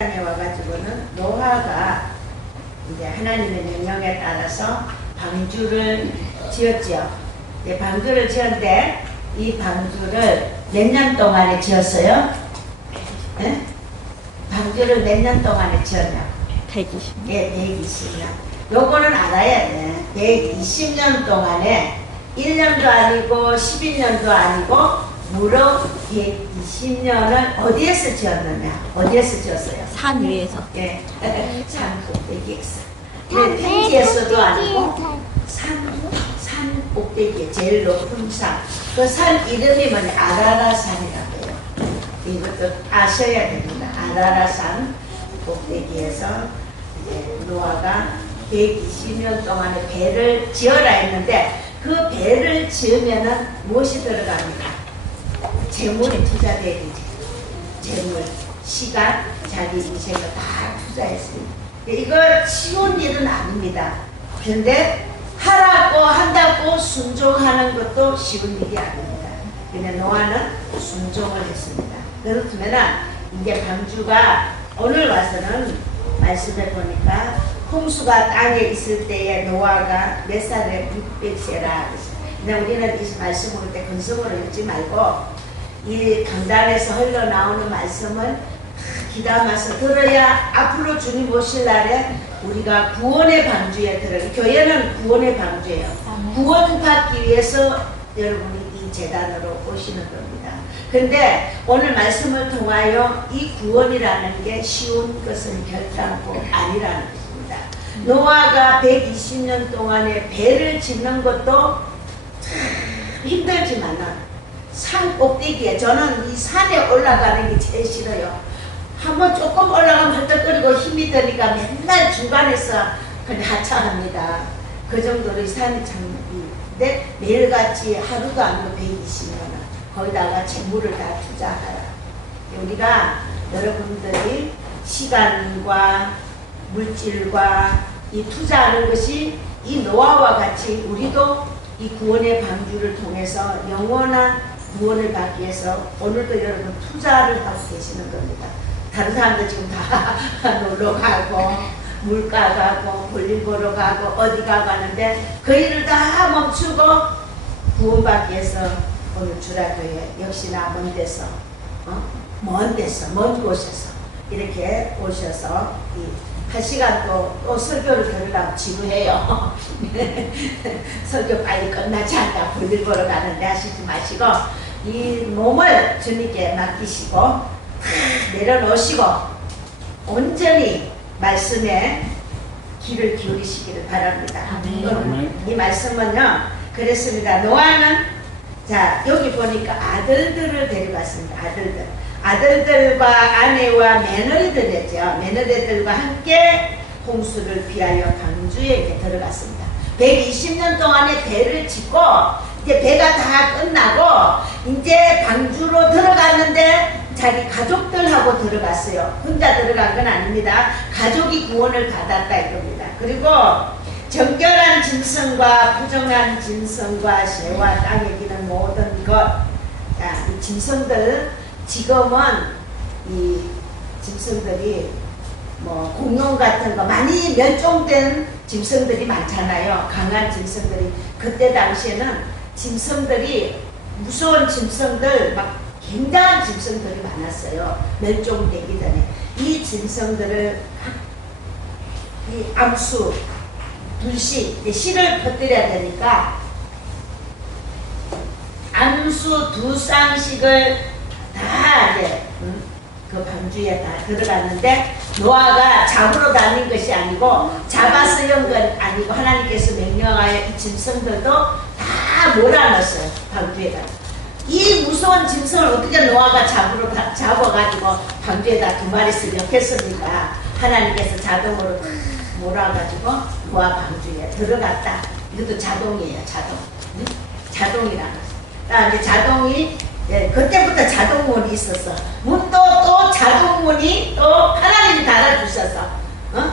에 와가지고는 노아가 이제 하나님의 명령에 따라서 방주를 지었지요. 이제 방주를 지었는데 이 방주를 몇 년 동안에 지었어요? 네? 방주를 몇 년 동안에 지었냐? 120년. 예, 120년. 요거는 알아야 돼. 120년 동안에 1년도 아니고 11년도 아니고 무려 120년을 어디에서 지었느냐? 어디에서 지었어요? 산 위에서. 예, 산 꼭대기에서. 평지에서도 아니고 산 꼭대기에 제일 높은 산. 그 산 이름이 뭐냐? 아라라산이라고 해요. 이것도 아셔야 됩니다. 아라라산 꼭대기에서 이제 노아가 120년 동안에 배를 지어라 했는데 그 배를 지으면은 무엇이 들어갑니까? 재물이 투자되지. 재물, 시간, 자기 인생을 다 투자했습니다. 이거 쉬운 일은 아닙니다. 그런데 하라고 한다고 순종하는 것도 쉬운 일이 아닙니다. 근데 노아는 순종을 했습니다. 그렇다면 이제 방주가 오늘 와서는 말씀해 보니까 홍수가 땅에 있을 때에 노아가 몇 살에 600세라. 근데 우리는 이 말씀 볼 때 근성으로 읽지 말고 이 강단에서 흘러나오는 말씀을 기담아서 들어야 앞으로 주님 오실 날에 우리가 구원의 방주에 들어가. 교회는 구원의 방주예요. 구원받기 위해서 여러분이 이 재단으로 오시는 겁니다. 그런데 오늘 말씀을 통하여 이 구원이라는 게 쉬운 것은 결단코 아니라는 것입니다. 노아가 120년 동안에 배를 짓는 것도 참 힘들지만은 산 꼭대기에, 저는 이 산에 올라가는 게 제일 싫어요. 한번 조금 올라가면 헐떡거리고 힘이 드니까 맨날 중간에서 그냥 하차합니다. 그 정도로 이 산이 참인데 매일같이 하루도 아니고 120년은 거기다가 재물을 다 투자하라. 우리가 여러분들이 시간과 물질과 이 투자하는 것이 이 노아와 같이 우리도 이 구원의 방주를 통해서 영원한 구원을 받기 위해서 오늘도 여러분 투자를 하고 계시는 겁니다. 다른 사람들 지금 다 놀러 가고 물가 가고 볼일 보러 가고 어디 가고 하는데 그 일을 다 멈추고 구원받기 위해서 오늘 주라교회 역시나 먼 데서 먼 곳에서 이렇게 오셔서 한 시간 또 설교를 들으려고 지루해요. 설교 빨리 끝나지 않다 볼일 보러 가는데 하시지 마시고 이 몸을 주님께 맡기시고 내려놓으시고 온전히 말씀에 귀를 기울이시기를 바랍니다. 이 말씀은요 그랬습니다. 노아는 자 여기 보니까 아들들을 데려갔습니다. 아들들과 아내와 며느리들이죠. 며느리들과 함께 홍수를 피하여 방주에 들어갔습니다. 120년 동안에 배를 짓고 이제 배가 다 끝나고 이제 방주로 들어갔는데 자기 가족들하고 들어갔어요. 혼자 들어간 건 아닙니다. 가족이 구원을 받았다 이겁니다. 그리고 정결한 짐승과 부정한 짐승과 새와 땅에 기는 모든 것, 자, 이 짐승들 지금은 이 짐승들이 뭐 공룡 같은 거 많이 멸종된 짐승들이 많잖아요. 강한 짐승들이. 그때 당시에는 짐승들이 무서운 짐승들 막 굉장한 짐승들이 많았어요. 멸종되기 전에 이 짐승들을 이 암수 둘씩 씨를 퍼뜨려야 되니까 암수 두 쌍씩을 다 이제 그 방주에 다 들어갔는데 노아가 잡으러 다닌 것이 아니고 잡아서 연 건 아니고 하나님께서 명령하여 이 짐승들도 다 몰아넣었어요. 방주에다. 이 무서운 짐승을 어떻게 노아가 잡아가지고 방주에다 2마리씩 넣겠습니까? 하나님께서 자동으로 몰아가지고 노아 방주에 들어갔다. 이것도 자동이에요. 자동이라는 거죠. 이제 자동이 그때부터 자동문이 있었어. 문도 또 자동문이 또 하나님이 달아주셔서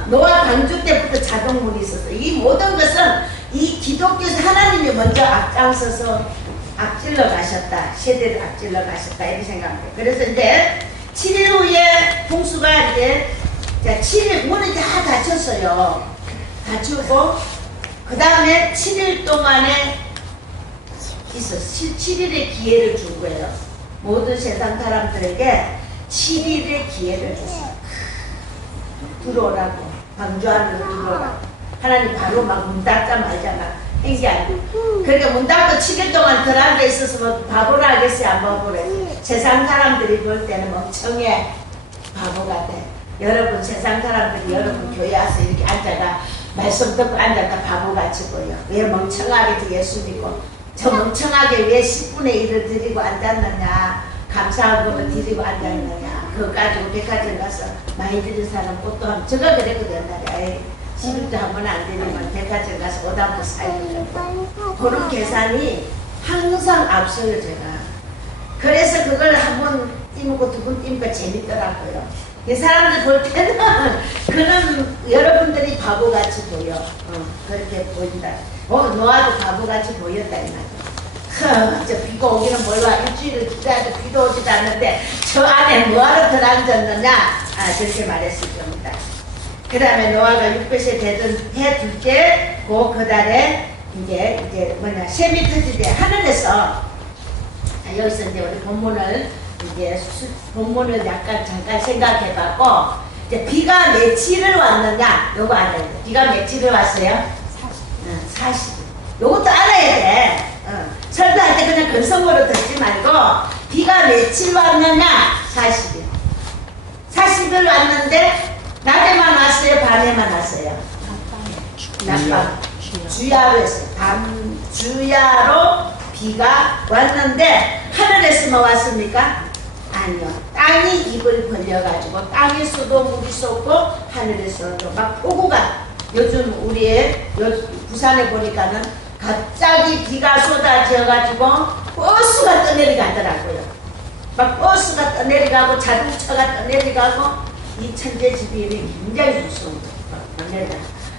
노아 방주 때부터 자동문이 있었어. 이 모든 것은 이 기독교에서 하나님이 먼저 앞장서서 앞질러 가셨다. 세대를 앞질러 가셨다. 이렇게 생각합니다. 그래서 이제 7일 후에 홍수가 이제, 자, 7일, 문이 다 닫혔어요. 닫히고, 그 다음에 7일 동안에 있어. 7일의 기회를 준 거예요. 모든 세상 사람들에게 7일의 기회를 줬어요. 들어오라고. 방주 안으로 들어오라고. 하나님 바로 막 문 닫자마자 막 행기 아니고. 그러니까 문 닫고 7일 동안 들어앉아 있어서 뭐 바보라 하겠어요? 안 바보래. 세상 사람들이 볼 때는 멍청해. 바보가 돼. 여러분, 세상 사람들이 여러분 교회 와서 이렇게 앉아가 말씀 듣고 앉았다 바보같이 보여. 왜 멍청하게 예수 믿고 저 멍청하게 왜 10분의 1을 드리고 앉았느냐, 감사한 거를 드리고 앉았느냐, 그거 가지고 백화점 가서 많이 드린 사람 꽃도 하면 제가 그랬거든. 옛날에 11도 한 번 안 드리면 백화점 가서 옷 한 번 사야 그런 계산이 항상 앞서요. 제가 그래서 그걸 한 번 띄우고 두 번 띄우니까 재밌더라고요. 이 사람들 볼 때는 그는 여러분들이 바보같이 보여. 그렇게 보인다. 노아도 바보같이 보였다 이 말이야. 저 비가 오기는 몰라. 일주일을 기다려도 비도 오지도 않는데 저 안에 뭐하러 들어앉았느냐. 그렇게 말했을 겁니다. 그 다음에 노아가 600세 되던 해 둘째 그 달에 이제 뭐냐 셈이 터질 때 하늘에서 여기서 이제 우리 본문을 이제 본문을 약간 잠깐 생각해봤고 이제 비가 며칠을 왔느냐 요거 알아야 돼. 비가 며칠을 왔어요? 40. 요것도 알아야 돼. 설교할 때 그냥 근성으로 듣지 말고 비가 며칠 왔느냐 40일. 40일 왔는데 낮에만 왔어요? 밤에만 왔어요? 낮밤. 주야로 했어요. 주야로 비가 왔는데 하늘에서만 왔습니까? 아니요. 땅이 입을 벌려가지고 땅에서도 물이 쏟고 하늘에서도 막 폭우가 요즘 우리의 부산에 보니까는 갑자기 비가 쏟아져가지고 버스가 떠내려가더라고요. 막 버스가 떠내려가고 자동차가 떠내려가고 이 천재지변이 굉장히 무서운 거예요.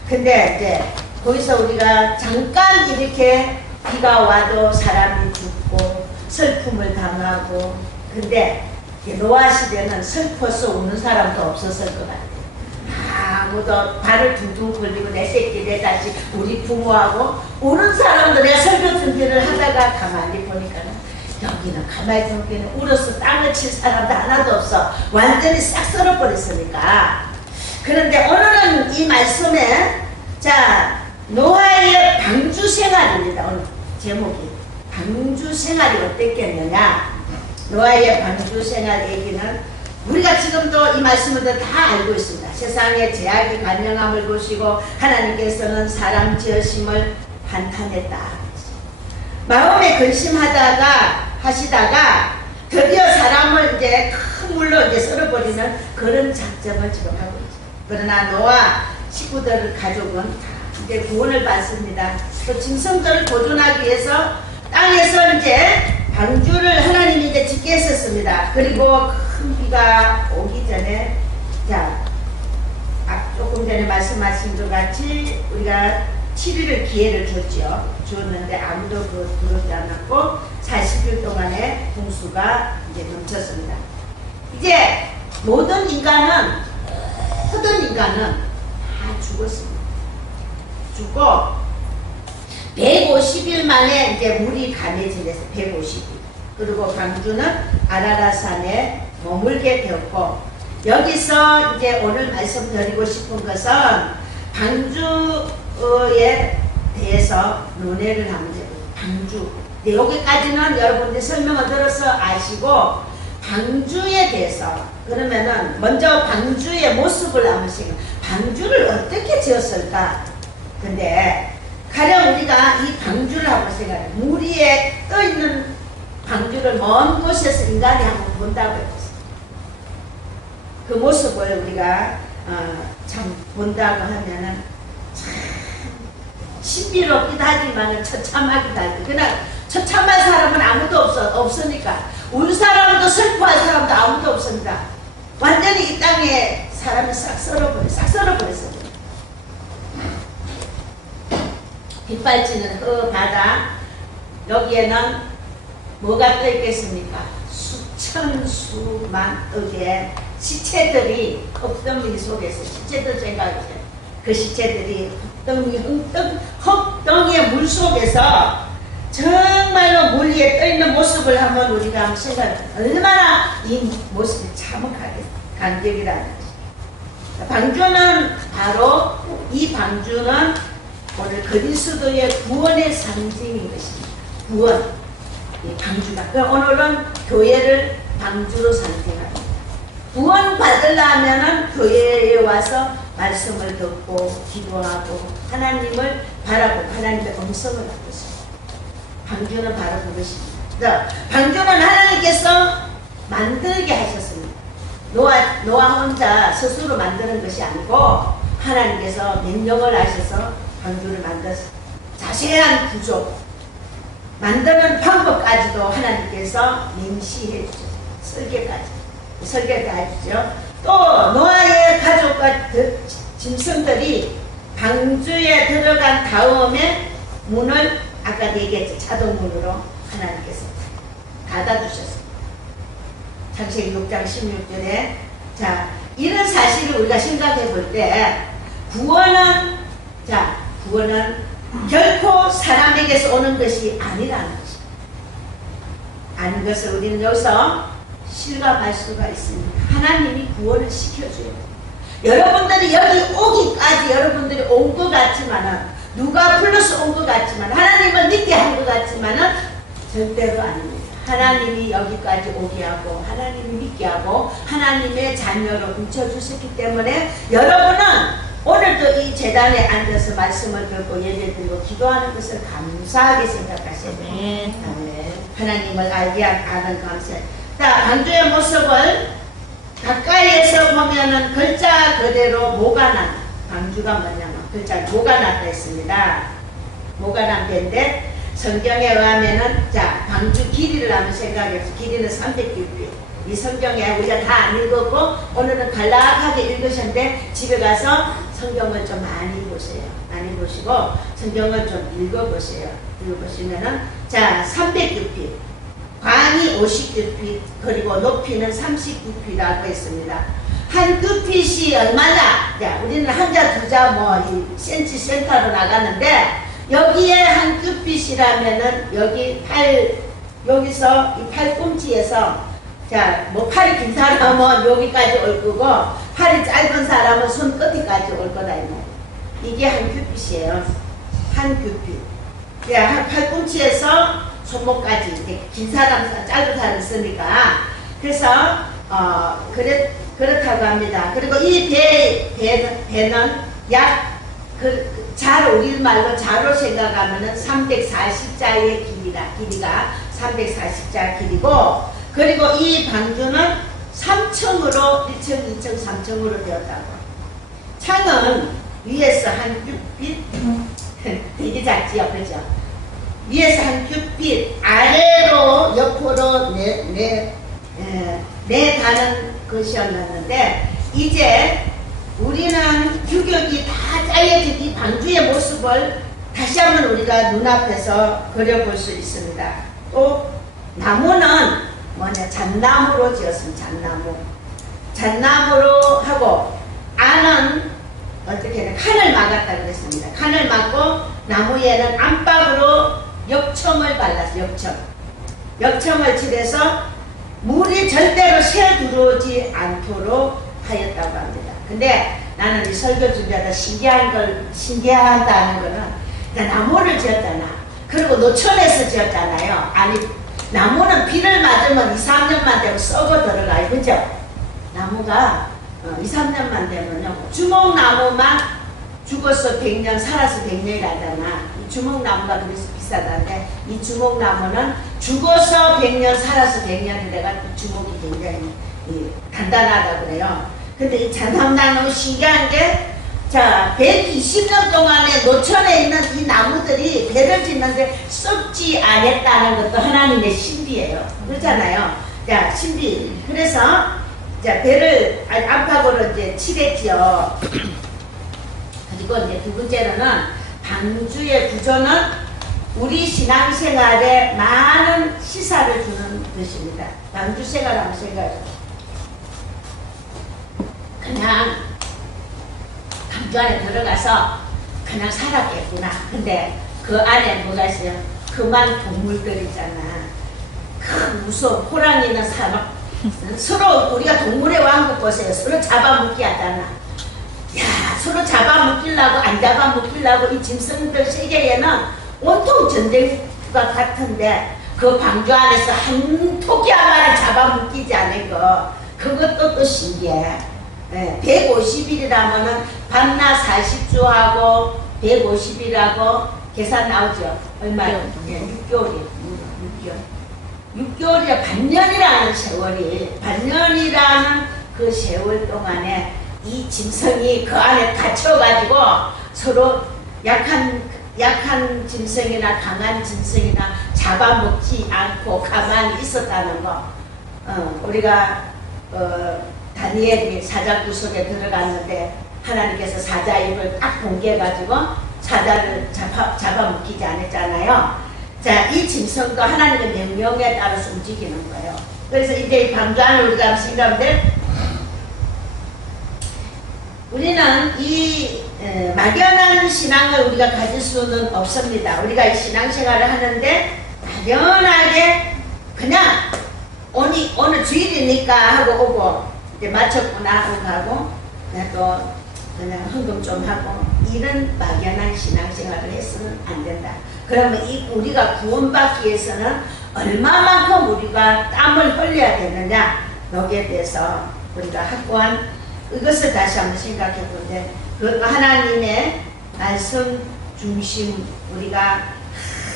근데 이제 거기서 우리가 잠깐 이렇게 비가 와도 사람이 죽고 슬픔을 당하고 근데 노아 시대는 슬퍼서 우는 사람도 없었을 것 같아요. 아무도 발을 둥둥 굴리고 내 새끼 내 자식 우리 부모하고 우는 사람도 내가 설교 준비를 하다가 가만히 보니까는 여기는 가만히 보니까는 울어서 땅을 칠 사람도 하나도 없어. 완전히 싹 썰어버렸으니까. 그런데 오늘은 이 말씀에 자 노아의 방주 생활입니다. 오늘 제목이 방주 생활이 어땠겠느냐. 노아의 방주 생활 얘기는 우리가 지금도 이 말씀을 다 알고 있습니다. 세상에 제약이 관영함을 보시고 하나님께서는 사람 지으심을 한탄했다. 마음에 하시다가 드디어 사람을 이제 큰 물로 이제 썰어버리는 그런 작정을 지금 하고 있죠. 그러나 노아 식구들 가족은 다 이제 구원을 받습니다. 또 짐승들을 보존하기 위해서 땅에서 이제 방주를 하나님이 이제 짓게 했었습니다. 그리고 큰 비가 오기 전에 자 조금 전에 말씀하신 것 같이 우리가 7일을 기회를 주었는데 아무도 들어오지 않았고 40일 동안의 홍수가 이제 넘쳤습니다. 이제 모든 인간은 다 죽었습니다. 죽고 150일 만에 이제 물이 강해지면서 150일. 그리고 방주는 아라라산에 머물게 되었고 여기서 이제 오늘 말씀드리고 싶은 것은 방주에 대해서 논의를 하면 돼요. 방주. 여기까지는 여러분들이 설명을 들어서 아시고 방주에 대해서 그러면은 먼저 방주의 모습을 한번 생각. 방주를 어떻게 지었을까? 근데 가령 우리가 이 방주를 한번 생각해. 물 위에 떠있는 방주를 먼 곳에서 인간이 한번 본다고 했어요. 그 모습을 우리가 참 본다고 하면은 참 신비롭기도 하지만 처참하기도 하죠. 그냥 처참한 사람은 아무도 없으니까 울 사람도 슬퍼할 사람도 아무도 없습니다. 완전히 이 땅에 사람을 싹 썰어버렸어요. 빗발치는 그 바다 여기에는 뭐가 떠 있겠습니까? 수천 천수만억의 시체들이 흙덩이 속에서 시체들 생각하세요. 그 시체들이 흙덩이의 물 속에서 정말로 물 위에 떠있는 모습을 한번 우리가 한번 생각해. 얼마나 이 모습이 참 감격이라는 것이. 방주는 바로 이 방주는 오늘 그리스도의 구원의 상징인 것입니다. 구원. 이 방주가. 오늘은 교회를 방주로 상징합니다. 구원 받으려면은 교회에 와서 말씀을 듣고 기도하고 하나님을 바라보고 하나님의 음성을 듣고 있습니다. 방주는 바로 그것입니다. 방주는 하나님께서 만들게 하셨습니다. 노아 혼자 스스로 만드는 것이 아니고 하나님께서 명령을 하셔서 방주를 만들었습니다. 자세한 구조, 만드는 방법까지도 하나님께서 명시해 주셨습니다. 설계를 해주죠. 또 노아의 가족과 짐승들이 방주에 들어간 다음에 문을 아까 얘기했죠. 자동문으로 하나님께서 닫아주셨습니다. 창세기 6장 16절에 자 이런 사실을 우리가 생각해 볼 때 구원은 결코 사람에게서 오는 것이 아니라는 것입니다. 아닌 것을 우리는 여기서 실감할 수가 있습니다. 하나님이 구원을 시켜줘야 돼요. 여러분들이 여기 오기까지 여러분들이 온 것 같지만은 누가 불러서 온 것 같지만 하나님을 믿게 한 것 같지만은 절대로 아닙니다. 하나님이 여기까지 오게 하고 하나님이 믿게 하고 하나님의 자녀로 붙여주셨기 때문에 여러분은 오늘도 이 재단에 앉아서 말씀을 듣고 예배드리고 기도하는 것을 감사하게 생각하셔야 돼요. 네. 하나님을 알게 아는 감사. 자, 방주의 모습을 가까이에서 보면은 글자 그대로 모가 난 방주가 뭐냐면 글자 모가 났다 했습니다. 모가 난 데인데 성경에 의하면은 자 방주 길이를 한번 생각해서 길이는 300규빗. 이 성경에 우리가 다 안 읽었고 오늘은 간략하게 읽으셨는데 집에 가서 성경을 좀 많이 보세요. 많이 보시고 성경을 좀 읽어보세요. 읽어보시면은 자 300규빗, 광이 50규빗, 그리고 높이는 39규빗이라고 했습니다. 한 규빗이 얼마냐? 자, 우리는 한자 두자 뭐 센치 센터로 나가는데 여기에 한 규빗이라면은 여기서 이 팔꿈치에서 자, 뭐 팔이 긴 사람은 여기까지 올 거고 팔이 짧은 사람은 손 끝에까지 올 거다 이 말이에요. 이게 한 규빗이에요. 한 규빗. 야, 한 팔꿈치에서 손목까지 이렇게 긴 사람, 짧은 사람 있으니까 그래서 그렇다고 합니다. 그리고 이 배는 약 자로 우리말로 자로 생각하면은 340자의 길이가 340자 길이고 그리고 이 방주는 3층으로 1층, 2층, 3층으로 되었다고. 창은 위에서 한 규빗 되게 작지요, 그죠? 위에서 한 규빗 아래로 옆으로 내다는 것이었는데 이제 우리는 규격이 다 짜여진 이 방주의 모습을 다시 한번 우리가 눈앞에서 그려볼 수 있습니다. 또 나무는 뭐냐 잣나무로 지었습니다. 잣나무로 하고 안은 어떻게 칸을 막았다 그랬습니다. 칸을 막고 나무에는 안팎으로 역청을 발랐어요. 역청을 칠해서 물이 절대로 새 들어오지 않도록 하였다고 합니다. 근데 나는 이 설교 준비하다 신기하다는 거는 나무를 지었잖아. 그리고 노천에서 지었잖아요. 아니 나무는 비를 맞으면 2, 3년만 되면 썩어 들어가요. 그죠? 나무가 2, 3년만 되면요. 주먹나무만 죽어서 100년, 살아서 100년이라잖아. 이 주먹나무가 그래서 비싸다는데 이 주먹나무는 죽어서 100년, 살아서 100년이 내가 주먹이 굉장히 단단하다고 그래요. 근데 이 잣나무 너무 신기한 게 자, 120년 동안에 노천에 있는 이 나무들이 배를 짓는데 썩지 않았다는 것도 하나님의 신비예요. 그렇잖아요. 자, 신비. 그래서 자, 배를 안팎으로 이제 칠했지요. 그리고 이제 두 번째로는 방주의 구조는 우리 신앙생활에 많은 시사를 주는 뜻입니다. 방주생활 한번 생각해요. 그냥 방주 안에 들어가서 그냥 살았겠구나. 근데 그 안에 뭐가 있어요? 그만 동물들 있잖아. 그 무서운 호랑이는 사막 서로 우리가 동물의 왕국 보세요. 서로 잡아먹기 하잖아. 야, 서로 잡아먹기려고 안 잡아먹기려고 이 짐승들 세계에는 온통 전쟁과 같은데 그 방주 안에서 한 토끼 한 마리 잡아먹기지 않을 거 그것도 또 신기해. 150일이라면은 밤낮 40주하고 150일하고 계산 나오죠. 얼마요? 6개월이에요. 6개월이라 반년이라는 세월이 반년이라는 그 세월 동안에 이 짐승이 그 안에 갇혀가지고 서로 약한 짐승이나 강한 짐승이나 잡아먹지 않고 가만히 있었다는 거. 우리가 다니엘이 사자 구석에 들어갔는데 하나님께서 사자 입을 딱 공개해가지고 사자를 잡아먹히지 않았잖아요. 자, 이 짐승도 하나님의 명령에 따라서 움직이는 거예요. 그래서 이제 이 방주 안을 우리가 생각하는데 우리는 이 막연한 신앙을 우리가 가질 수는 없습니다. 우리가 이 신앙생활을 하는데 막연하게 그냥 오늘 주일이니까 하고 오고 이제 마쳤구나 하고 가고 또 그냥 헌금 좀 하고 이런 막연한 신앙생활을 해서는 안 된다. 그러면 우리가 구원받기 위해서는 얼마만큼 우리가 땀을 흘려야 되느냐 여기에 대해서 우리가 확고한 이것을 다시 한번 생각해 보는데 그 하나님의 말씀 중심 우리가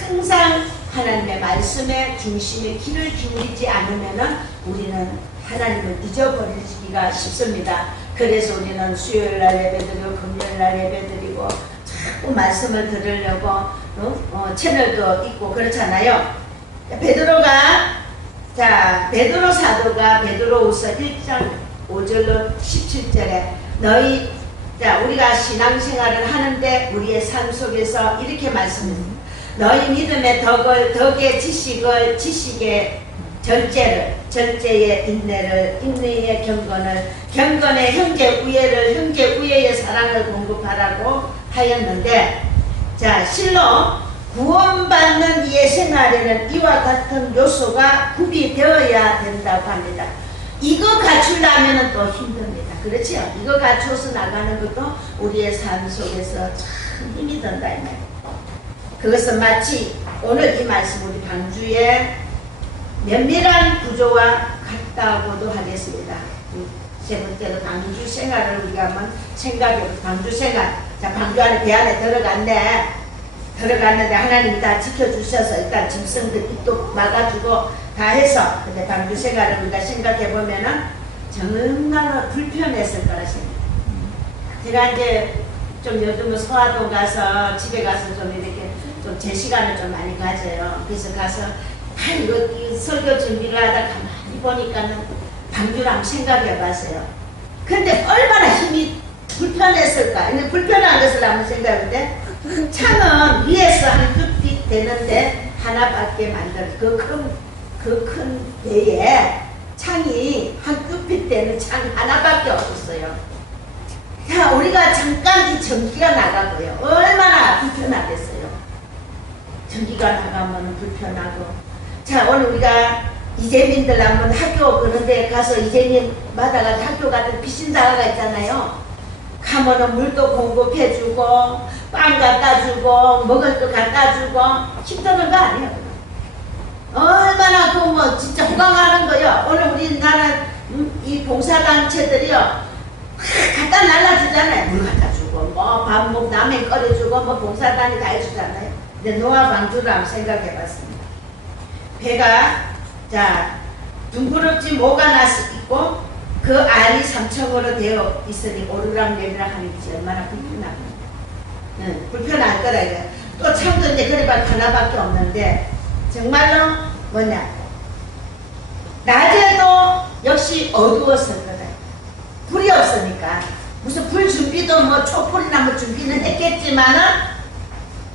항상 하나님의 말씀의 중심에 귀를 기울이지 않으면은 우리는 하나님을 잊어버리기가 쉽습니다. 그래서 우리는 수요일날 예배드리고 금요일날 예배드리고 자꾸 말씀을 들으려고 채널도 있고 그렇잖아요. 베드로 사도가 베드로후서 1장 5절로 17절에 우리가 신앙생활을 하는데 우리의 삶 속에서 이렇게 말씀합니다. 너희 믿음의 덕의 지식의 절제의 인내를 인내의 경건의 형제 우애의 사랑을 공급하라고 하였는데 자 실로 구원받는 이의 생활에는 이와 같은 요소가 구비되어야 된다고 합니다. 이거 갖추려면 또 힘듭니다. 그렇죠? 이거 갖춰서 나가는 것도 우리의 삶 속에서 참 힘이 든다 이 말이에요. 그것은 마치 오늘 이 말씀 우리 방주의 면밀한 구조와 같다고도 하겠습니다. 세 번째로 방주 생활을 우리가 한번 생각해보고 방주 생활. 자, 방주 안에 배 안에 들어갔는데 하나님이 다 지켜주셔서 일단 짐승들 입도 막아주고 다 해서 근데 방주 생활을 우리가 생각해보면은 정말로 불편했을 거라 생각해요. 제가 이제 좀 요즘은 소화동 가서 집에 가서 좀 이렇게 좀 제 시간을 좀 많이 가져요. 그래서 가서 이거 설교 준비를 하다 가만히 보니까는 방주랑 생각해봤어요. 근데 얼마나 힘이 불편했을까? 근데 불편한 것을 한번 생각해는데 창은 위에서 한 뼘빛 되는데 하나밖에 만든 그 큰 배에 창이 한 뼘빛 되는 창 하나밖에 없었어요. 자, 우리가 잠깐 이 전기가 나가고요. 얼마나 불편하겠어요. 전기가 나가면 불편하고. 자, 오늘 우리가 이재민들 한번 학교 그런데 가서 이재민마다 학교 가던 비신사가 있잖아요. 가면은 물도 공급해주고 빵 갖다주고 먹을 거 갖다주고 힘드는 거 아니에요. 얼마나 그 진짜 호강하는 거요. 오늘 우리나라 이 봉사단체들이요 갖다 날라주잖아요. 물 갖다주고 밥 라면 끓여주고 봉사단이 다 해주잖아요. 근데 노아 방주를 한번 생각해봤습니다. 배가 자 둥그렇지 뭐가 있고 그 알이 삼청으로 되어 있으니 오르락내리락 하는 것이 얼마나 불편합니까? 불편할 거라 이래. 또 창도 이제 그래봐 하나밖에 없는데 정말로 뭐냐 낮에도 역시 어두웠을 거다. 불이 없으니까 무슨 불 준비도 촛불이나 준비는 했겠지만은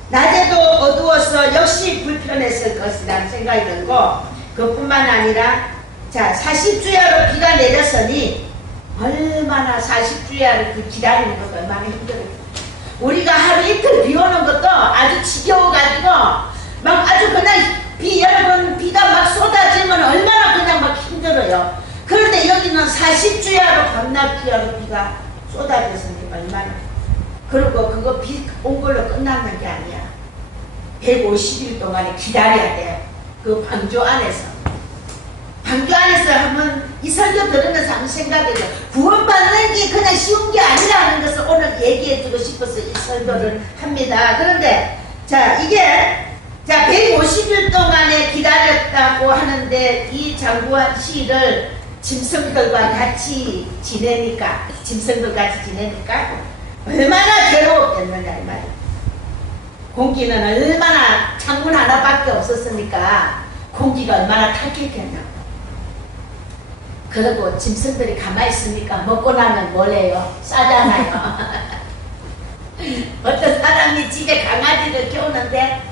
낮에도 어두워서 역시 불편했을 것이라는 생각이 들고, 그뿐만 아니라 자 40주야로 비가 내렸으니 얼마나 40주야를 기다리는 것도 얼마나 힘들어요. 우리가 하루 이틀 비 오는 것도 아주 지겨워가지고 막 아주 그냥 여러분 비가 막 쏟아지면 얼마나 그냥 막 힘들어요. 그런데 여기는 40주야로 밤낮주야로 비가 쏟아졌으니 얼마나. 그리고 그거 비 온 걸로 끝나는 게 아니야. 150일 동안에 기다려야 돼요. 그 방주 안에서. 방주 안에서 한번 이 설교 들으면서 한번 생각해요. 구원받는 게 그냥 쉬운 게 아니라는 것을 오늘 얘기해주고 싶어서 이 설교를 합니다. 그런데 자 이게 자 150일 동안에 기다렸다고 하는데 이 장구한 시를 짐승들과 같이 지내니까 얼마나 괴로웠겠느냐 이 말이에요. 공기는 얼마나 창문 하나밖에 없었으니까 공기가 얼마나 탁했겠냐고. 그리고 짐승들이 가만히 있으니까 먹고 나면 뭐래요? 싸잖아요. 어떤 사람이 집에 강아지를 키우는데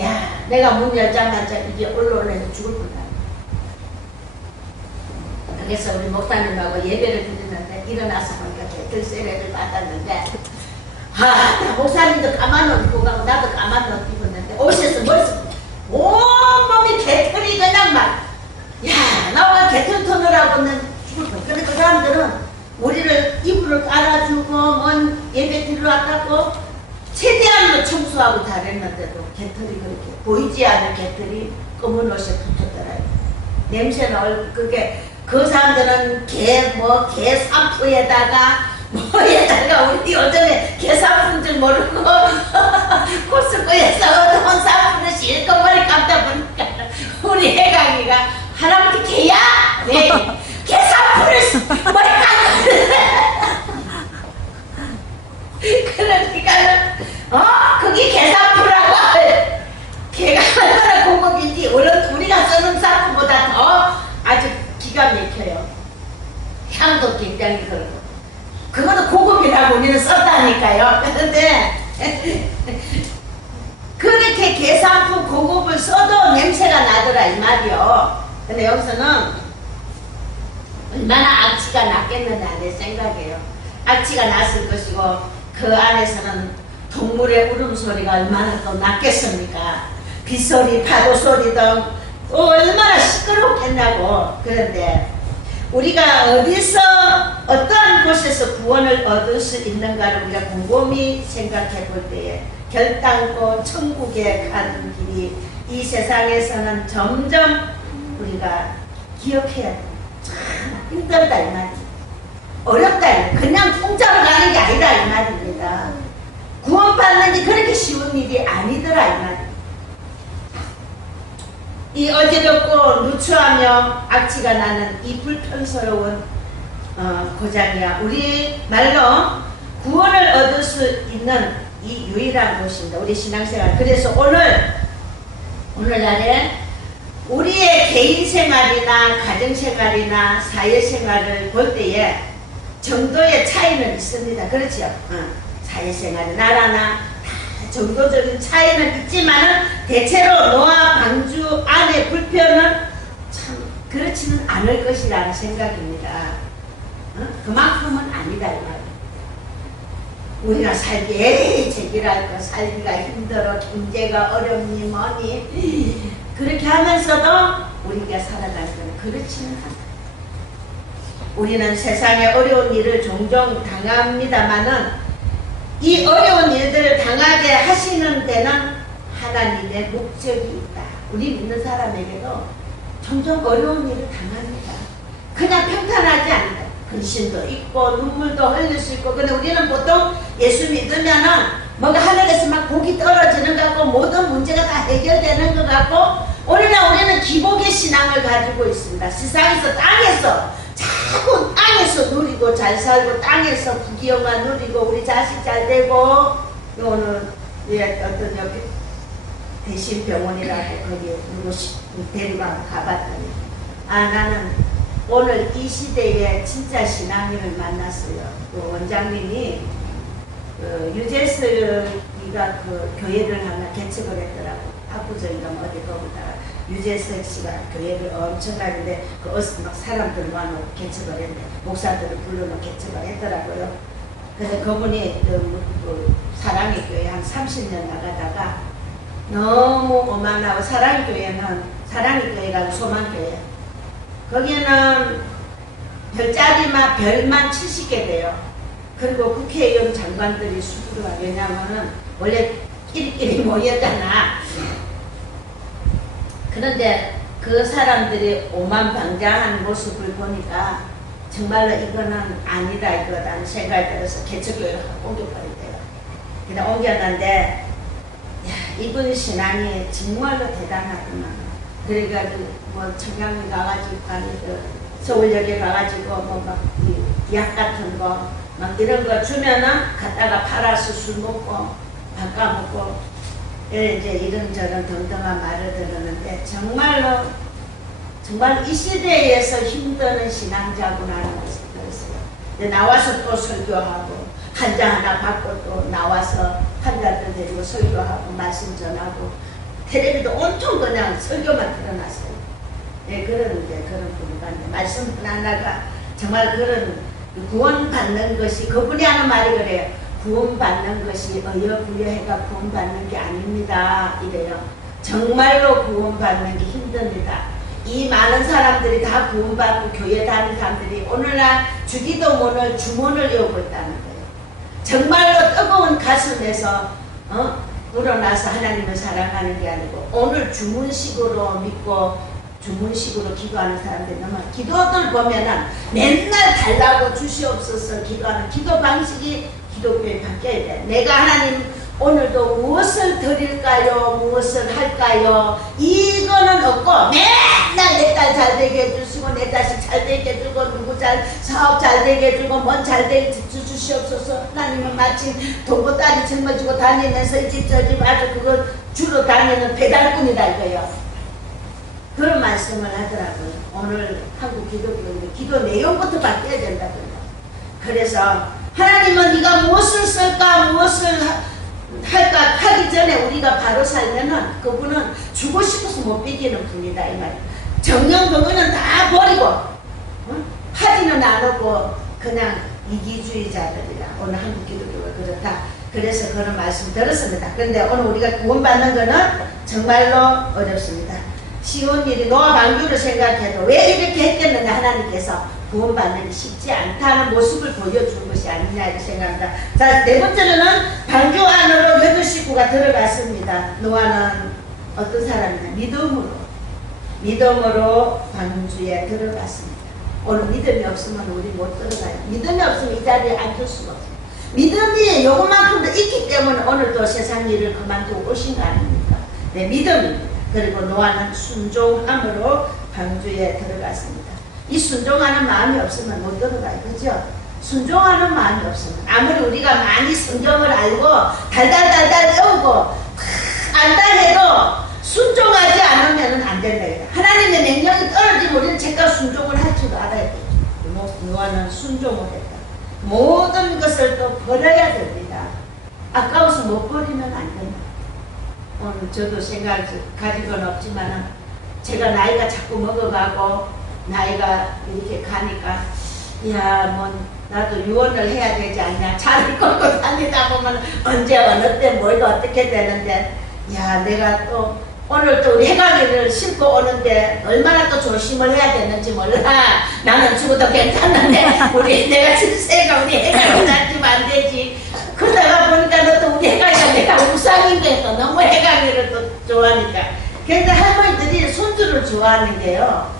야 내가 문 열자마자 이게 올라오려면 죽을 거다. 그래서 우리 목사님하고 예배를 드리는데 일어나서 보니까 개털 세례를 받았는데 목사님도 가만 눕고 가고 나도 가만 눕고 있는데 오셔서 머리서 온몸이 개털이 그냥 막 야 나와 개털 터느라고는 죽을 거야. 근데 그 사람들은 우리를 이불을 깔아주고 뭔 예배 드리러 왔다고 최대한으로 청소하고 다 했는데도 개털이 그렇게 보이지 않는 개털이 검은 옷에 붙었더라고요. 냄새는 그게 그 사람들은 개 산푸에다가 뭐에다가 우리 요즘에 개 산푸인 줄 모르고 코스코에서 어떤 산푸를 실컷 머리 감다 보니까 우리 해강이가 할아버지 개야? 네. 개 산푸를 머리 감다 그러니까는 그게 개 산푸라고. 개가 얼마나 고급인지 우리가 쓰는 산푸보다 더 아주 기가 막혀요. 향도 굉장히 그렇고 그거는 고급이라고 우리는 썼다니까요. 그런데 그렇게 개산품 고급을 써도 냄새가 나더라 이 말이요. 근데 여기서는 얼마나 악취가 났겠느냐 내 생각이에요. 악취가 났을 것이고 그 안에서는 동물의 울음소리가 얼마나 또 났겠습니까. 빗소리 파도소리 등 또 얼마나 시끄럽겠냐고. 그런데 우리가 어디서 어떠한 곳에서 구원을 얻을 수 있는가를 우리가 곰곰이 생각해 볼 때에 결단코 천국에 가는 길이 이 세상에서는 점점 우리가 기억해야 돼. 참 힘들다 이 말이야. 어렵다. 그냥 공짜로 가는 게 아니다 이 말입니다. 구원받는 게 그렇게 쉬운 일이 아니더라 이 말이야. 이 어지럽고 누추하며 악취가 나는 이 불편스러운 고장이야. 우리 말로 구원을 얻을 수 있는 이 유일한 곳입니다. 우리 신앙생활. 그래서 오늘날에 우리의 개인 생활이나 가정 생활이나 사회 생활을 볼 때에 정도의 차이는 있습니다. 그렇죠? 사회 생활, 나라나 정도적인 차이는 있지만 대체로 노아 방주 안의 불편은 참 그렇지는 않을 것이라는 생각입니다. 그만큼은 아니다 이 말이에요. 우리가 살기 제기랄 거 살기가 힘들어 경제가 어렵니 뭐니 그렇게 하면서도 우리가 살아갈 건 그렇지는 않다. 우리는 세상에 어려운 일을 종종 당합니다마는 이 어려운 일들을 당하게 하시는 데는 하나님의 목적이 있다. 우리 믿는 사람에게도 종종 어려운 일을 당합니다. 그냥 평탄하지 않다. 근심도 있고 눈물도 흘릴 수 있고. 근데 우리는 보통 예수 믿으면은 뭔가 하늘에서 막 복이 떨어지는 것 같고 모든 문제가 다 해결되는 것 같고 우리는 기복의 신앙을 가지고 있습니다. 세상에서 땅에서 자꾸 땅에서 누리고 잘 살고 땅에서 부귀영화 누리고 우리 자식 잘 되고 오늘 어떤 여기 대신병원이라고 거기 누구 데리고 가봤더니 나는 오늘 이 시대에 진짜 신앙인을 만났어요. 그 원장님이 유재석 우리가 그 교회를 하나 개척을 했더라고. 압구정인가 뭐 어디 거기다가 유재석 씨가 교회를 엄청 가는데 그 막 사람들 모아놓고 개척을 했는데 목사들을 불러놓고 개척을 했더라고요. 그래서 그분이 그 사랑의 교회 한 30년 나가다가 너무 오만하고 사랑의 교회는 사랑의 교회가 소망교회 거기는 별자리만 별만 70개 돼요. 그리고 국회의원 장관들이 수두가 왜냐면은 원래 끼리끼리 모였잖아. 그런데 그 사람들이 오만방자한 모습을 보니까 정말로 이거는 아니다 이거라는 생각이 들어서 개척교회를 옮겨버린대요. 그냥 옮겼는데 이분 신앙이 정말로 대단하구만. 그래가지고 뭐 청량리 가가지고 서울역에 가가지고 뭐 막 약 같은 거 막 이런 거 주면은 갖다가 팔아서 술 먹고 밥 까먹고 이제 이런저런 등등한 말을 들었는데 정말로 정말 이 시대에서 힘드는 신앙자구나라는 것을 들었어요. 근데 나와서 또 설교하고 한자 하나 받고 또 나와서 환자들 데리고 설교하고 말씀 전하고 텔레비도 온통 그냥 설교만 틀어놨어요. 네, 그러는데 그런 분이가 말씀 하나가 정말 그런 구원받는 것이 그분이 하는 말이 그래요. 구원받는 것이 어여부여해가 구원받는 게 아닙니다. 이래요. 정말로 구원받는 게 힘듭니다. 이 많은 사람들이 다 구원받고 교회 다니는 사람들이 오늘날 주기도문을 주문을 외우고 있다는 거예요. 정말로 뜨거운 가슴에서 우러나서 하나님을 사랑하는 게 아니고 오늘 주문식으로 믿고 주문식으로 기도하는 사람들이 너무 기도들 보면은 맨날 달라고 주시옵소서 기도하는 기도 방식이 기독교에 바뀌어야 돼. 내가 하나님 오늘도 무엇을 드릴까요? 무엇을 할까요? 이거는 없고 맨날 내 딸 잘 되게 해주시고 내 자식 잘 되게 해주고 누구 사업 잘 되게 해주고 뭔 잘 되게 주시옵소서. 하나님은 마침 동고 딸이 짊어지고 다니면서 이 집 저 집 아주 그거 주로 다니는 배달꾼이다 이거예요. 그런 말씀을 하더라고요. 오늘 한국 기독교인들 기도 내용부터 바뀌어야 된다고요. 그래서 하나님은 네가 무엇을 쓸까 무엇을 할까 하기 전에 우리가 바로 살면은 그분은 주고 싶어서 못 비기는 분이다 이 말이에요. 정령 그거는 다 버리고 하지는 않고 그냥 이기주의자들이라 오늘 한국 기독교가 그렇다. 그래서 그런 말씀 들었습니다. 그런데 오늘 우리가 구원받는 거는 정말로 어렵습니다. 쉬운 일이 노아 방주를 생각해도 왜 이렇게 했겠느냐 하나님께서 구원받는 게 쉽지 않다는 모습을 보여준 것이 아니냐 이렇게 생각합니다. 자, 네 번째로는 방주 안으로 8 식구가 들어갔습니다. 노아는 어떤 사람이냐 믿음으로 방주에 들어갔습니다. 오늘 믿음이 없으면 우리 못 들어가요. 믿음이 없으면 이 자리에 앉을 수가 없어요. 믿음이 요것만큼도 있기 때문에 오늘도 세상 일을 그만두고 오신 거 아닙니까? 네, 믿음입니다. 그리고 노아는 순종함으로 방주에 들어갔습니다. 이 순종하는 마음이 없으면 못 들어가요. 그죠? 순종하는 마음이 없으면 아무리 우리가 많이 성경을 알고 달달달달 외우고 안다 해도 순종하지 않으면 안 된다. 하나님의 명령이 떨어지면 우리는 제가 순종을 할 줄 알아야 돼요. 노아는 순종을 했다. 모든 것을 또 버려야 됩니다. 아까워서 못 버리면 안 된다. 오늘 저도 생각 가진 건 없지만 제가 나이가 자꾸 먹어가고 나이가 이렇게 가니까 야 뭐 나도 유언을 해야 되지 않냐. 차를 끌고 다니다 보면 언제 어느 때 뭐가 어떻게 되는데 야 내가 또 오늘 또 우리 해가기를 싣고 오는데 얼마나 또 조심을 해야 되는지 몰라. 나는 죽어도 괜찮은데 우리 내가 실세가 우리 해가기 다치면 안 되지. 그러다가 보니까 너 또 우리 해가기가 내가 우상인데 또 너무 해가기를 또 좋아하니까. 그런데 할머니들이 손주를 좋아하는 게요.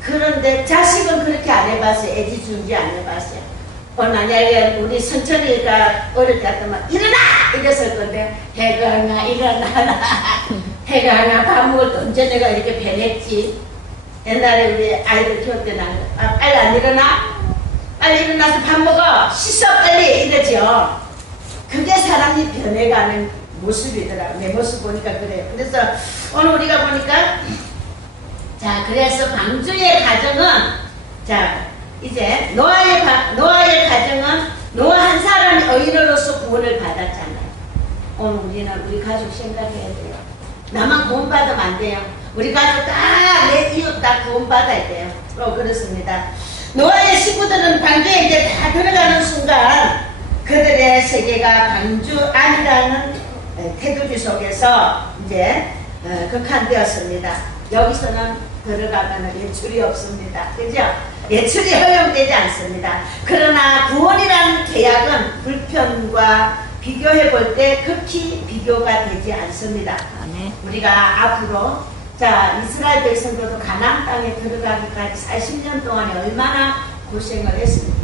그런데 자식은 그렇게 안 해봤어요. 애지중지 안 해봤어요. 만약에 우리 선천이가 어릴 때 같으면 일어나! 이랬을 건데 해가나 일어나라. 해가나 밥 먹을 때 언제 내가 이렇게 변했지. 옛날에 우리 아이들 키울 때 나는 빨리 안 일어나? 빨리 일어나서 밥 먹어! 씻어 빨리! 이러죠. 그게 사람이 변해가는 모습이더라고요. 내 모습 보니까 그래요. 그래서 오늘 우리가 보니까 자 그래서 방주의 가정은 자 이제 노아의 가정은 노아 한 사람이 의인으로서 구원을 받았잖아요. 오늘 우리는 우리 가족 생각해야 돼요. 나만 구원받으면 안 돼요. 우리 가족 다, 내 이웃 다 구원받아야 돼요. 그렇습니다. 노아의 식구들은 방주에 이제 다 들어가는 순간 그들의 세계가 방주 안이라는 테두리 속에서 이제 극한되었습니다. 여기서는 들어가면 예출이 없습니다. 그죠? 예출이 허용되지 않습니다. 그러나 구원이라는 계약은 불편과 비교해 볼 때 극히 비교가 되지 않습니다. 우리가 앞으로 이스라엘 백성들도 가나안 땅에 들어가기까지 40년 동안에 얼마나 고생을 했습니까?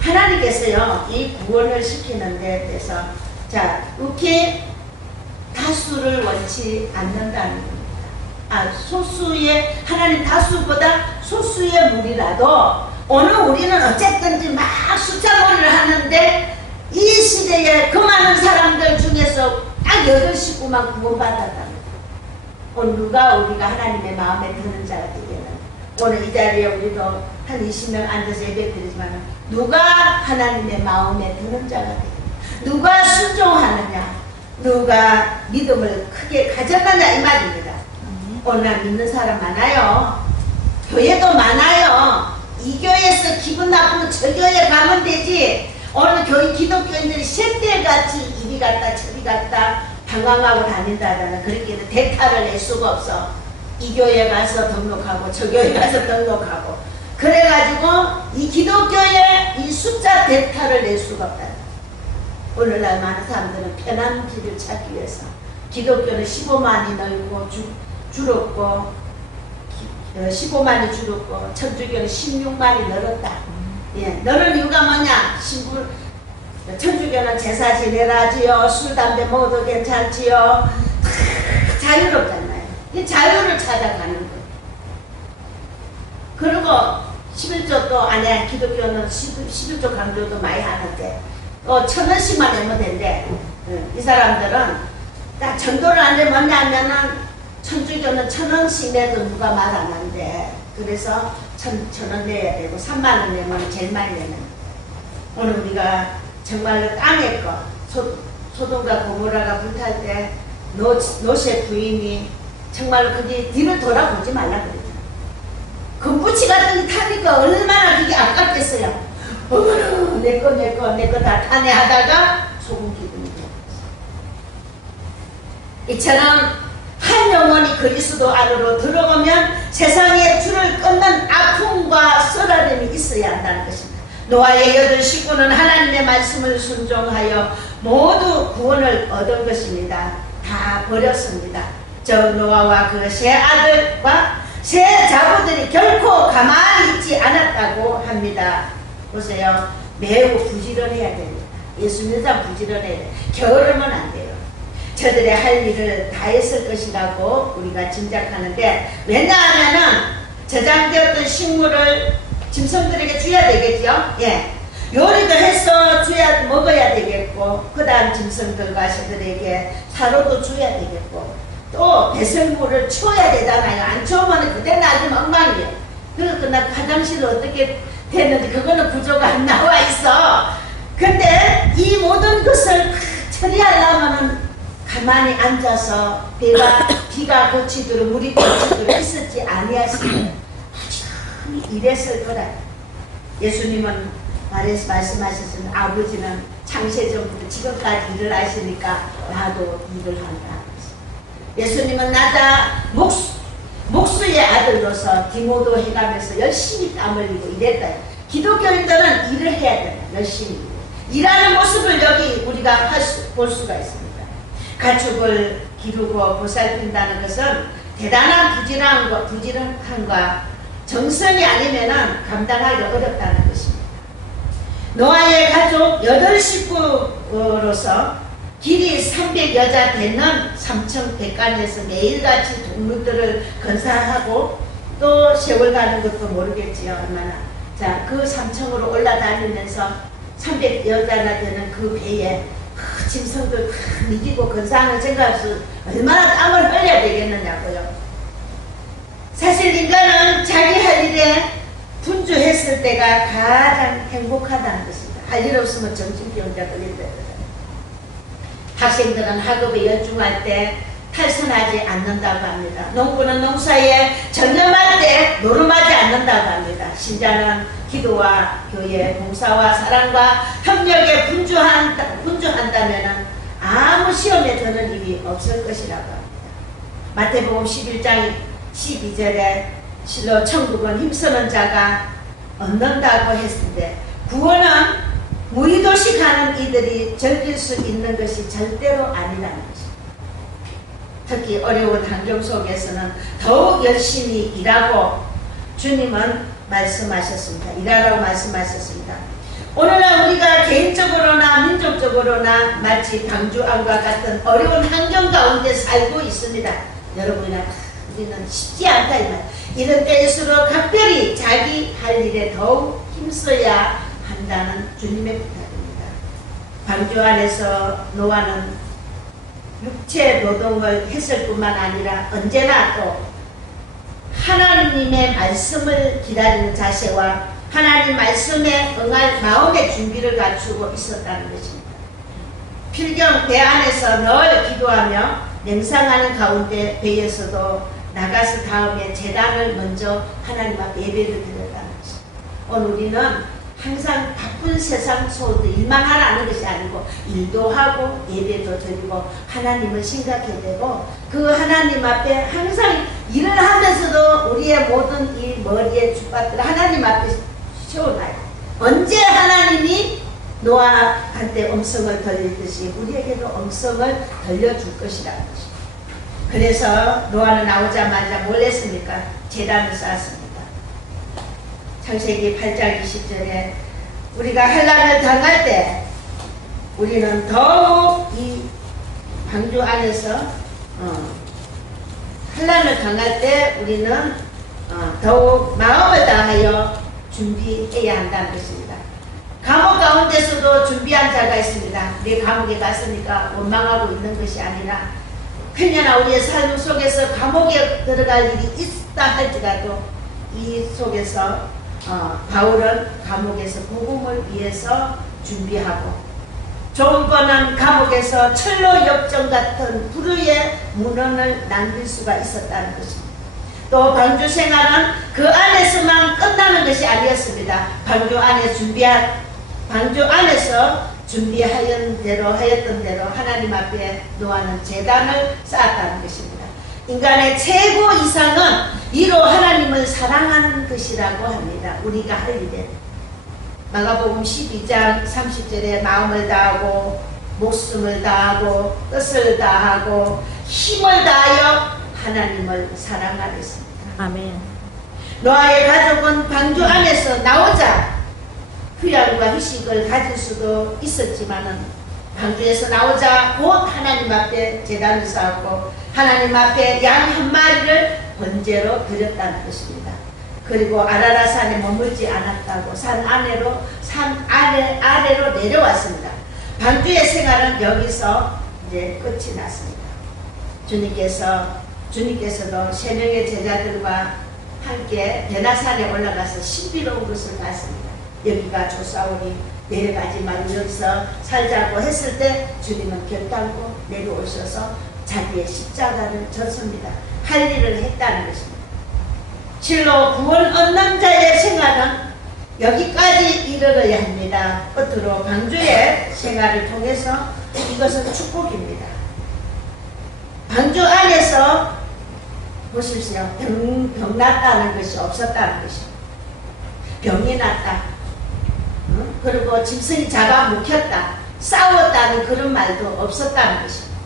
하나님께서요 이 구원을 시키는 데 대해서 이렇게 다수를 원치 않는다는 겁니다. 소수의 하나님 다수보다 소수의 무리라도 오늘 우리는 어쨌든지 막 숫자놀이를 하는데 이 시대에 그 많은 사람들 중에서 딱 8식구만 구원받았다는 거예요. 오늘 누가 우리가 하나님의 마음에 드는 자가 되겠는 오늘 이 자리에 우리도 한 20명 앉아서 예배 드리지만 누가 하나님의 마음에 드는 자가 되겠는 누가 순종하느냐 누가 믿음을 크게 가졌느냐 이 말입니다. 오늘 믿는 사람 많아요. 교회도 많아요. 이 교회에서 기분 나쁘면 저 교회 가면 되지. 오늘 교회 기독교인들이 샛별같이 이리 갔다 저리 갔다 방황하고 다닌다잖아. 그렇게는 대타를 낼 수가 없어. 이 교회 가서 등록하고 저 교회 가서 등록하고 그래가지고 이 기독교의 이 숫자 대타를 낼 수가 없다. 오늘날 많은 사람들은 편한 길을 찾기 위해서 기독교는 15만이 늘고 줄었고 15만이 줄었고 천주교는 16만이 늘었다. 너는 이유가 뭐냐? 천주교는 제사 지내라지요. 술 담배 먹어도 괜찮지요. 자유롭잖아요. 이 자유를 찾아가는 거예요. 그리고 11조도 안에 기독교는 11조 강조도 많이 하는데 1,000원씩만 내면 된대. 이 사람들은 딱 전도를 안 되면 뭐냐면은 천주교는 1,000원씩 내도 누가 말 안 한대. 그래서 1,000원 내야 되고 3만원 내면 제일 많이 내는 거예요. 오늘 우리가 정말로 땅의 것 소돔과 고모라가 불탈 때 노세 부인이 정말로 거기 뒤를 돌아보지 말라 그랬잖아. 금붙이 같은 게 타니까 얼마나 그게 아깝겠어요. 어머나 내거 다 타네 하다가 소금 기둥이 되었어. 이처럼 한 영혼이 그리스도 안으로 들어오면 세상의 줄을 끊는 아픔과 쓰라림이 있어야 한다는 것입니다. 노아의 8식구는 하나님의 말씀을 순종하여 모두 구원을 얻은 것입니다. 다 버렸습니다. 저 노아와 그 세 아들과 세 자부들이 결코 가만히 있지 않았다고 합니다. 보세요. 매우 부지런해야 됩니다. 예수 믿는 사람 부지런해야 돼요. 게으르면 안 돼요. 저들의 할 일을 다 했을 것이라고 우리가 짐작하는데 왜냐하면은 저장되었던 식물을 짐승들에게 줘야 되겠죠. 요리도 해서 먹어야 되겠고 그 다음 짐승들과 저들에게 사료도 줘야 되겠고 또 배설물을 치워야 되잖아요. 안 치우면 그때 나중에 엉망이에요. 그래서 나 화장실을 어떻게 됐는지 그거는 구조가 안 나와 있어. 근데 이 모든 것을 처리하려면은 가만히 앉아서 비가 그치도록 물이 그치도록 있었지 아니하시면 참 이랬을 거라. 예수님은 말씀하셨으면 아버지는 창세전부터 지금까지 일을 하시니까 나도 일을 한다. 예수님은 나다 목수의 아들로서 디모도 해가면서 열심히 땀 흘리고 이랬다. 기독교인들은 일을 해야 된다. 열심히 일하는 모습을 여기 우리가 볼 수가 있습니다. 가축을 기르고 보살핀다는 것은 대단한 부지런함과 정성이 아니면 감당하기 어렵다는 것입니다. 노아의 가족 8식구로서 길이 300여자 되는 3층 백간에서 매일같이 동물들을 건사하고 또 세월 가는 것도 모르겠지요. 얼마나. 그 3층으로 올라다니면서 300여자나 되는 그 배에 짐승들 다 이기고 건사하는 생각에서 얼마나 땀을 흘려야 되겠느냐고요. 사실 인간은 자기 할 일에 분주했을 때가 가장 행복하다는 것입니다. 할 일 없으면 정신병자 걸린다. 학생들은 학업에 열중할 때 탈선하지 않는다고 합니다. 농부는 농사에 전념할 때 노름하지 않는다고 합니다. 신자는 기도와 교회, 봉사와 사랑과 협력에 분주한다면 아무 시험에 드는 일이 없을 것이라고 합니다. 마태복음 11장 12절에 실로 천국은 힘쓰는 자가 얻는다고 했는데 구원은 무의도시 가는 이들이 즐길 수 있는 것이 절대로 아니라는 것입니다. 특히 어려운 환경 속에서는 더욱 열심히 일하고 주님은 말씀하셨습니다. 일하라고 말씀하셨습니다. 오늘날 우리가 개인적으로나 민족적으로나 마치 방주안과 같은 어려운 환경 가운데 살고 있습니다. 여러분이나 우리는 쉽지 않다 이 말. 이런 때일수록 각별히 자기 할 일에 더욱 힘써야 한다는 주님의 부탁입니다. 방주 안에서 노아는 육체 노동을 했을 뿐만 아니라 언제나 또 하나님의 말씀을 기다리는 자세와 하나님 말씀에 응할 마음의 준비를 갖추고 있었다는 것입니다. 필경 배 안에서 늘 기도하며 맹상하는 가운데 배에서도 나가서 다음에 제단을 먼저 하나님 앞에 예배를 드렸다는 것입니다. 오늘 우리는 항상 바쁜 세상 속에서 일만 하라는 것이 아니고 일도 하고 예배도 드리고 하나님을 생각해야 되고 그 하나님 앞에 항상 일을 하면서도 우리의 모든 이 머리에 주밭을 하나님 앞에 세워놔요. 언제 하나님이 노아한테 음성을 돌리듯이 우리에게도 음성을 돌려줄 것이라는 것입니다. 그래서 노아는 나오자마자 뭘 했습니까? 제단을 쌓았습니다. 창세기 8장 20절에 우리가 환난을 당할 때 우리는 더욱 이 방주 안에서 환난을 당할 때 우리는 더욱 마음을 다하여 준비해야 한다는 것입니다. 감옥 가운데서도 준비한 자가 있습니다. 내 감옥에 갔으니까 원망하고 있는 것이 아니라 그러나 우리의 삶 속에서 감옥에 들어갈 일이 있다 할지라도 이 속에서 바울은 감옥에서 복음을 위해서 준비하고 좋은 거는 감옥에서 철로 역정 같은 불의의 문헌을 남길 수가 있었다는 것입니다. 또 방주 생활은 그 안에서만 끝나는 것이 아니었습니다. 방주 안에서 준비하였던 대로 하나님 앞에 노아는 제단을 쌓았다는 것입니다. 인간의 최고 이상은 이로 하나님을 사랑하는 것이라고 합니다. 우리가 할 일에 마가복음 12장 30절에 마음을 다하고 목숨을 다하고 뜻을 다하고 힘을 다하여 하나님을 사랑하겠습니다. 아멘. 노아의 가족은 방주 안에서 나오자 휴양과 휴식을 가질 수도 있었지만은 방주에서 나오자 곧 하나님 앞에 제단을 쌓았고 하나님 앞에 양 한 마리를 번제로 드렸다는 것입니다. 그리고 아라라산에 머물지 않았다고 산 아래로 내려왔습니다. 방주의 생활은 여기서 이제 끝이 났습니다. 주님께서도 세 명의 제자들과 함께 베나산에 올라가서 신비로운 것을 봤습니다. 여기가 조사오니 내려가지 말고 여기서 살자고 했을 때 주님은 결단코 내려오셔서 자기의 십자가를 졌습니다. 할 일을 했다는 것입니다. 실로 구원 얻는 자의 생활은 여기까지 이르러야 합니다. 끝으로 방주의 생활을 통해서 이것은 축복입니다. 방주 안에서 보십시오. 병 났다는 것이 없었다는 것입니다. 병이 났다. 그리고 짐승이 잡아먹혔다. 싸웠다는 그런 말도 없었다는 것입니다.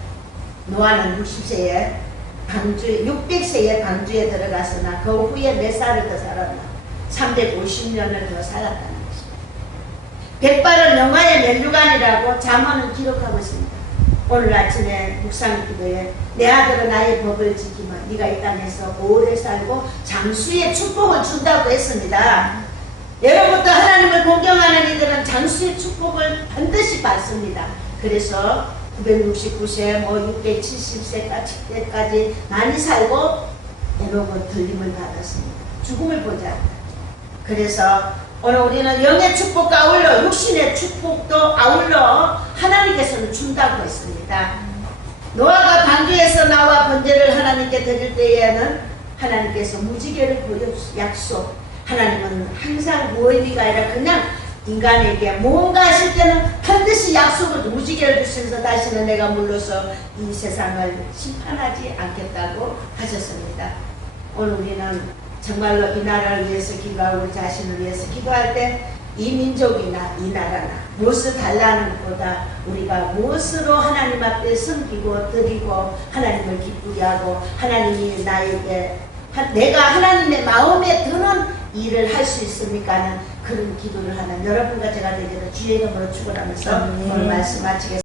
노아는 600세에 방주에 들어갔으나 그 후에 몇 살을 더 살았나? 350년을 더 살았다는 것입니다. 백발은 영화의 면류관이라고 잠언은 기록하고 있습니다. 오늘 아침에 묵상 기도에 내 아들은 나의 법을 지키면 네가 이 땅에서 오래 살고 장수의 축복을 준다고 했습니다. 예로부터 하나님을 공경하는 이들은 장수의 축복을 반드시 받습니다. 그래서 969세, 670세까지 많이 살고 에녹은 들림을 받았습니다. 죽음을 보지 않다. 그래서 오늘 우리는 영의 축복과 아울러 육신의 축복도 아울러 하나님께서 하나님께서는 준다고 했습니다. 노아가 방주에서 나와 번제를 하나님께 드릴 때에는 하나님께서 무지개를 보여 약속. 하나님은 항상 무의미가 아니라 그냥 인간에게 뭔가 하실 때는 반드시 약속을 무지개를 주시면서 다시는 내가 물러서 이 세상을 심판하지 않겠다고 하셨습니다. 오늘 우리는 정말로 이 나라를 위해서 기도하고 우리 자신을 위해서 기도할 때 이 민족이나 이 나라나 무엇을 달라는 것보다 우리가 무엇으로 하나님 앞에 섬기고 드리고 하나님을 기쁘게 하고 하나님이 나에게 내가 하나님의 마음에 드는 일을 할 수 있습니까 하는 그런 기도를 하는 여러분과 제가 되기를 주의 이름으로 축원하면서 오늘 말씀 마치겠습니다.